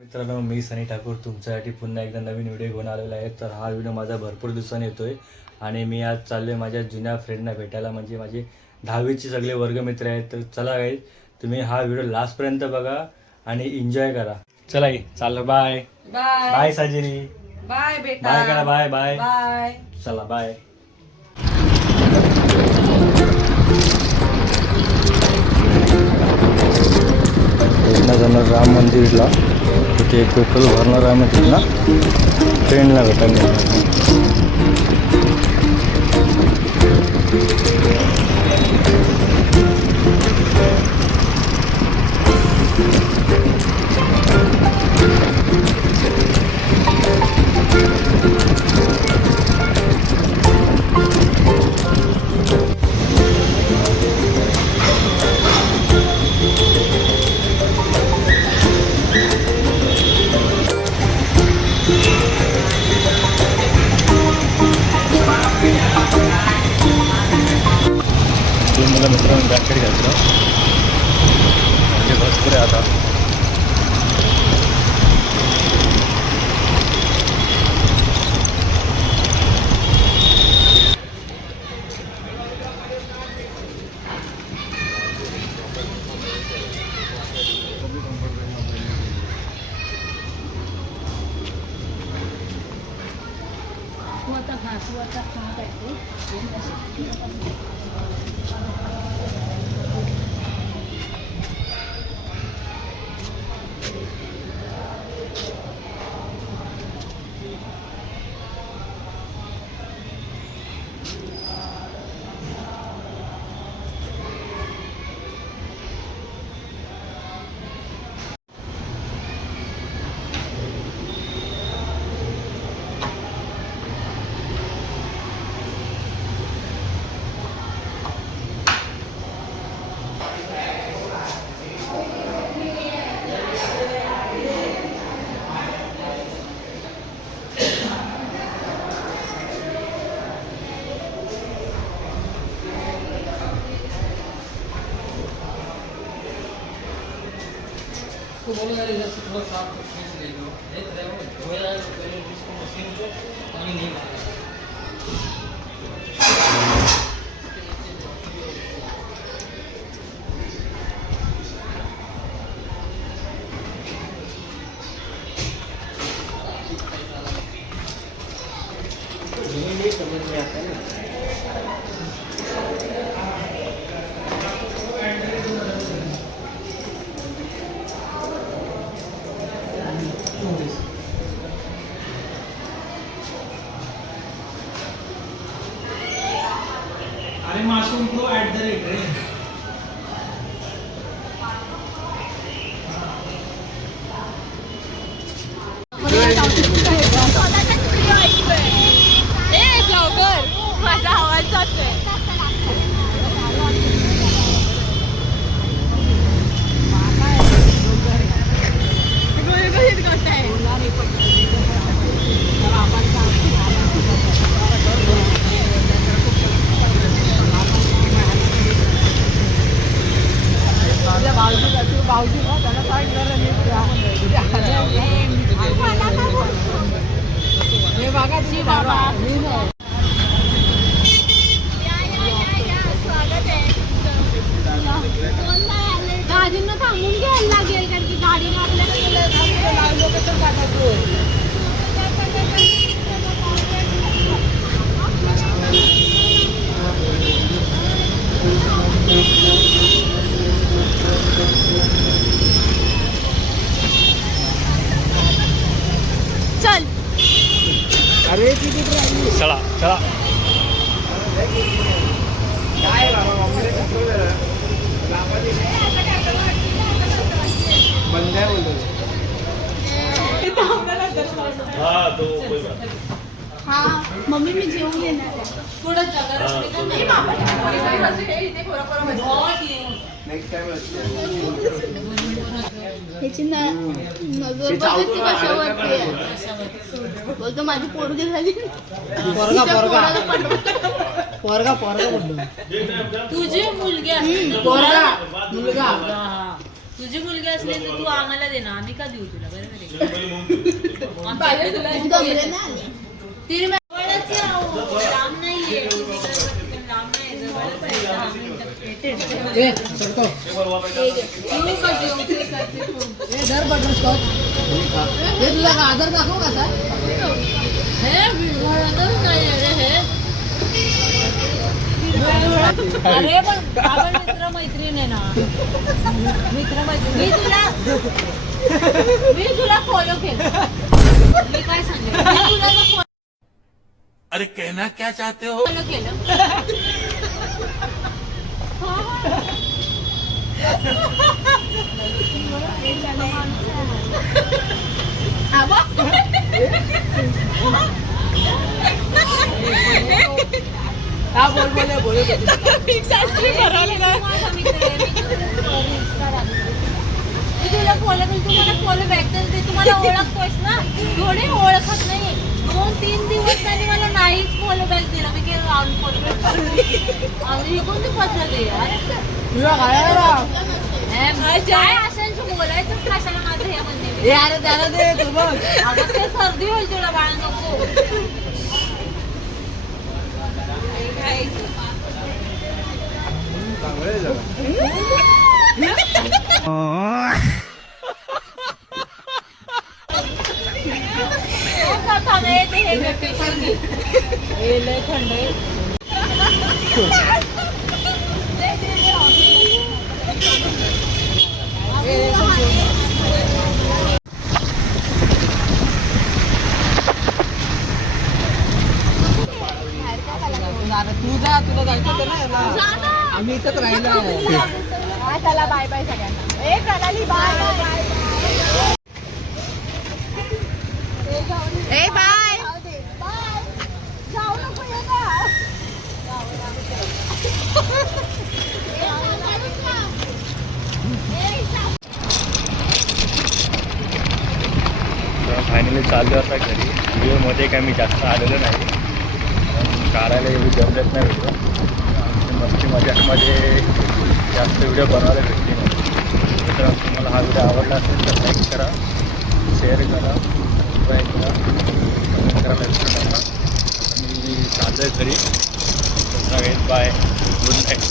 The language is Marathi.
मित्रांनो, मी सनी ठाकूर तुमच्यासाठी पुन्हा एकदा नवीन व्हिडिओ घेऊन आलेला आहे. तर हा व्हिडिओ माझा भरपूर दिवसांनी येतोय आणि मी आज चाललोय माझ्या जुन्या फ्रेंडना भेटायला, म्हणजे माझे 10वीचे सगळे वर्गमित्र आहेत. तर चला गाईज, तुम्ही हा व्हिडिओ लास्टपर्यंत बघा आणि एन्जॉय करा. चला चाललो. Bye bye bye Sajini. Bye बेटा. बाय करा. Bye bye bye. चला बाय. जाणार राम मंदिरला, तिथे पेट्रोल भरणार आहे. मग तिथं ट्रेनला भेटायला. मला मित्रांनो जॅकेट घ्यायचं म्हणजे भरपूर आहे आता. अरे मासूम प्रो @. माझा आवाज जातोय. गाडीनं थांबून घ्यायला लागेल, कारण की गाडीनं आपल्याला लोकेशन टाकायचं. चल. अरे चला चला. बंद आहे बोलतो. हा मम्मी, मी जेवून येणार आहे. थोडं ह्याची नजर बघायची कशावरती आहे. बोलतो माझी पोरगी झाली. पोरगा बोलतो. तुझी मुलगी मुलगा तुझी मुलगी असली तर तू आम्हाला दे ना, आम्ही का देऊ तुला? बरोबर आहे. जवळच आहे अहो, लांब नाहीये. लांब नाही, जवळच आहे. 10 मिनिटं. ए, चढतो. येऊ का जेवू? ए, धर बटरस्कॉच. हे तुला आधार दाखव का सर? हे विरघळतच नाही रे हे. अरे पण आपण मित्र मैत्रीण आहे ना. मित्र मैत्रीण. मी तुला फॉलो केलं. मी काय सांगेन, मी तुला फॉलो अरे कहना क्या चाहते हो? केलं. हा बोल. मी तुला फॉलो केलं, तू मला फॉलो बॅक करते. तू मला ओळखतोयस ना, थोडे ओळखत नाही. 2-3 दिवस त्यांनी मला नाहीच फॉलो बॅक दिला. मी केलं अनफॉलो बॅक आणि हे कोणती पद्धत आहे यार? तुला खायला काय असेल बोलायचंच कशाला माझं हे म्हणणे. ए, अरे त्याला दे तू बघ. अगं ते सर्दी होईल तुला, बाळा नको. लय थंड आहे. तू जा, तुला जायचं तर नाही ना. आम्ही इथंच राहिलो आहोत. चला बाय बाय सगळ्यांना. ए प्रणाली बाय बाय. ए बाय. जाऊ नको ये ना. फायनली चाललो आता घरी. व्हिडिओमध्ये काय मी जास्त आलेलो नाही, काढायला एवढी जमत नाही व्हिडिओ. मस्ती मजामध्ये जास्त व्हिडिओ बनवायला भेटली नाही. तर तुम्हाला हा व्हिडिओ आवडला असेल तर लाईक करा, शेअर करा, सबस्क्राईब करा, कमेंट करायला विसरू नका. मी चाललो आहे घरी. Bye, good night.